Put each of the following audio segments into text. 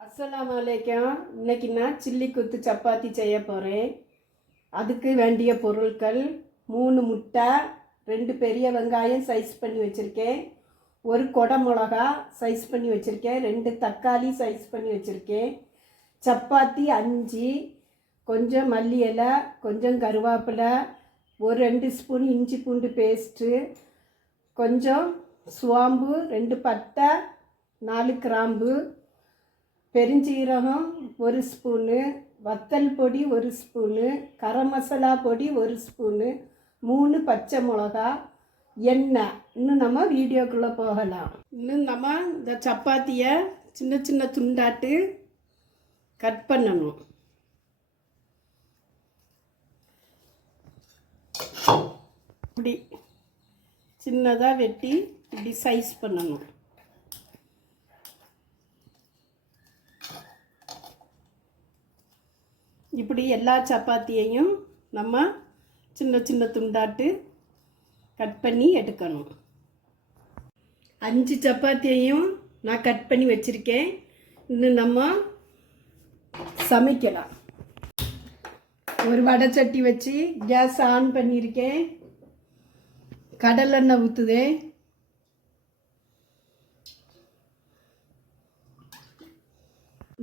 அஸ்ஸலாமு அலைக்கும். இன்னைக்கு நான் சில்லி குத்து சப்பாத்தி செய்ய போகிறேன். அதுக்கு வேண்டிய பொருட்கள் 3 முட்டை, 2 பெரிய வெங்காயம் சைஸ் பண்ணி வச்சுருக்கேன், 1 கொடை மிளகா சைஸ் பண்ணி வச்சுருக்கேன், 2 தக்காளி சைஸ் பண்ணி வச்சுருக்கேன், சப்பாத்தி 5, கொஞ்சம் மல்லி இலை, கொஞ்சம் கருவேப்பிலை, ஒரு 2 ஸ்பூன் இஞ்சி பூண்டு பேஸ்ட்டு, கொஞ்சம் சோம்பு, 2 பட்டை, 4 கிராம்பு, பெருஞ்சீரகம் 1 ஸ்பூனு, வத்தல் பொடி 1 ஸ்பூனு, கரம் மசாலா பொடி 1 ஸ்பூனு, 3 பச்சை மிளகா, எண்ணெய். இன்னும் நம்ம வீடியோக்குள்ளே போகலாம். இன்னும் நம்ம இந்த சப்பாத்தியை சின்ன சின்ன துண்டாட்டு கட் பண்ணணும். இப்படி சின்னதாக வெட்டி இப்படி சைஸ் பண்ணணும். இப்படி எல்லா சப்பாத்தியையும் நம்ம சின்ன சின்ன துண்டாட்டு கட் பண்ணி எடுக்கணும். 5 சப்பாத்தியையும் நான் கட் பண்ணி வச்சுருக்கேன். இன்னும் நம்ம சமைக்கலாம். ஒரு வடை சட்டி வச்சு கேஸ் ஆன் பண்ணியிருக்கேன். கடலெண்ணெய் ஊற்றுதேன்.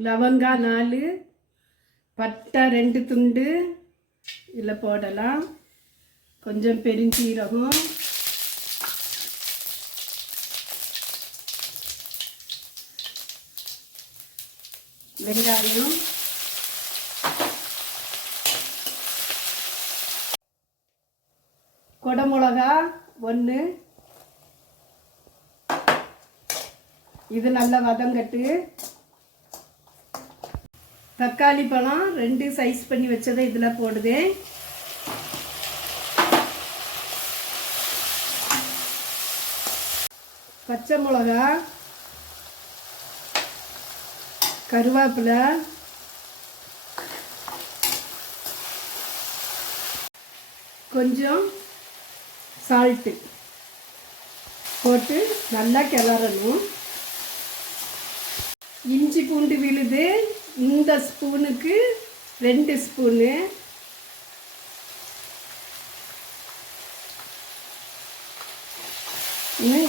லவங்காய் 4, பட்டை 2 துண்டு இதில் போடலாம். கொஞ்சம் பெருஞ்சீரகம், வெங்காயம், கொடை மிளகா 1, இது நல்லா வதங்கட்டு. தக்காளி பழம் 2 சைஸ் பண்ணி வச்சதை இதில் போடுது. பச்சை மிளகா, கருவேப்பிலை, கொஞ்சம் சால்ட்டு போட்டு நல்லா கிளறணும். இஞ்சி பூண்டு விழுது இந்த ஸ்பூனுக்கு 2 ஸ்பூனு.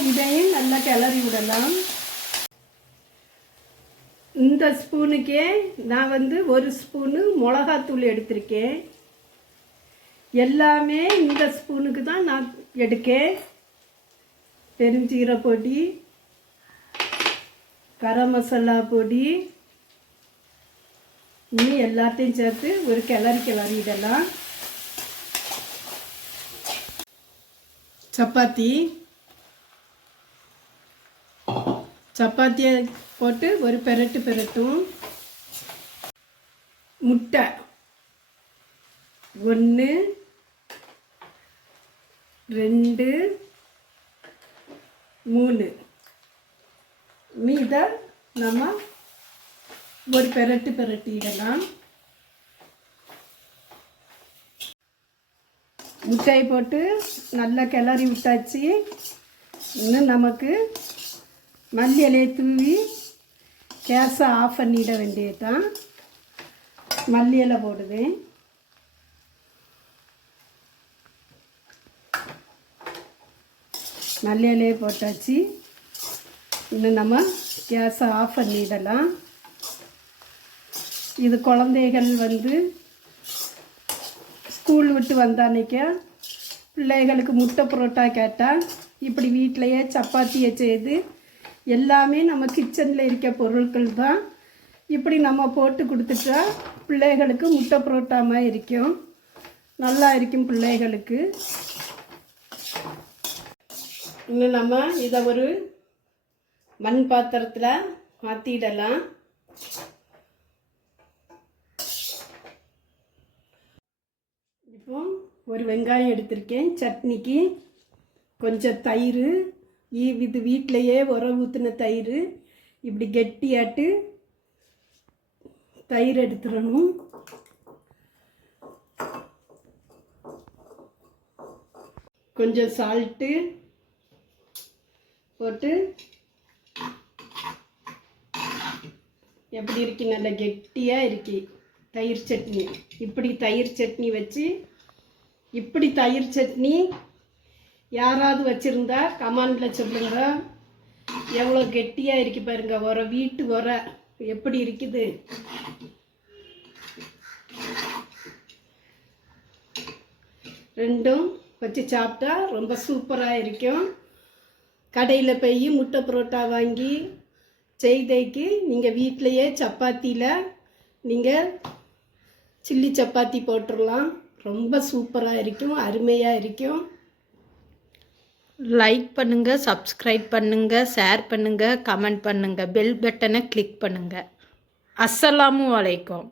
இதையும் நல்லா கிளறி விடலாம். இந்த ஸ்பூனுக்கே நான் 1 ஸ்பூனு மிளகாத்தூள் எடுத்திருக்கேன். எல்லாமே இந்த ஸ்பூனுக்கு தான் நான் எடுக்கேன். பெருஞ்சீரக பொடி, கரம் மசாலா பொடி, இன்னும் எல்லாத்தையும் சேர்த்து ஒரு கிளறிடலாம். சப்பாத்தியை போட்டு ஒரு பெரட்டும். முட்டை 1, 2, 3 மீதை நம்ம ஒரு பெரட்டிடலாம். முட்டையை போட்டு நல்லா கிளறி விட்டாச்சு. இன்னும் நமக்கு மல்லி இலையை தூவி கேஸை ஆஃப் பண்ணிட வேண்டியதுதான். மல்லி இலை போடுவேன். மல்லி இலையை போட்டாச்சு. இன்னும் நம்ம கேஸை ஆஃப் பண்ணிடலாம். இது குழந்தைகள் ஸ்கூல் விட்டு வந்தானிக்க பிள்ளைகளுக்கு முட்டை புரோட்டா கேட்டால் இப்படி வீட்டிலையே சப்பாத்தியை செய்து, எல்லாமே நம்ம கிச்சனில் இருக்க பொருட்கள் தான், இப்படி நம்ம போட்டு கொடுத்துட்டா பிள்ளைகளுக்கு முட்டை புரோட்டாமாக இருக்கும். நல்லா இருக்கும் பிள்ளைகளுக்கு. இன்னும் நம்ம இதை ஒரு மண் பாத்திரத்தில் மாற்றிடலாம். இப்போ ஒரு வெங்காயம் எடுத்திருக்கேன் சட்னிக்கு. கொஞ்சம் தயிர், இது வீட்டிலையே ஊற்றின தயிர். இப்படி கெட்டியாட்டு தயிர் எடுத்துடணும். கொஞ்சம் சால்ட்டு போட்டு எப்படி இருக்கு, நல்ல கெட்டியாக இருக்கு தயிர் சட்னி. இப்படி தயிர் சட்னி வச்சு, இப்படி தயிர் சட்னி யாராவது வச்சுருந்தா கமெண்டில் சொல்லுங்க. எவ்வளோ கெட்டியாக இருக்கு பாருங்க, வீட்டு எப்படி இருக்குது. ரெண்டும் வச்சு சாப்பிட்டா ரொம்ப சூப்பராக இருக்கும். கடையில் போய் முட்டை புரோட்டா வாங்கி செய்தைக்கு நீங்கள் வீட்டிலையே சப்பாத்தியில் நீங்கள் சில்லி சப்பாத்தி போட்டுடலாம். ரொம்ப சூப்பராக இருக்கும், அருமையாக இருக்கும். லைக் பண்ணுங்கள், சப்ஸ்கிரைப் பண்ணுங்கள், ஷேர் பண்ணுங்கள், கமெண்ட் பண்ணுங்கள், பெல் பட்டனை கிளிக் பண்ணுங்கள். அஸ்ஸலாமு அலைக்கும்.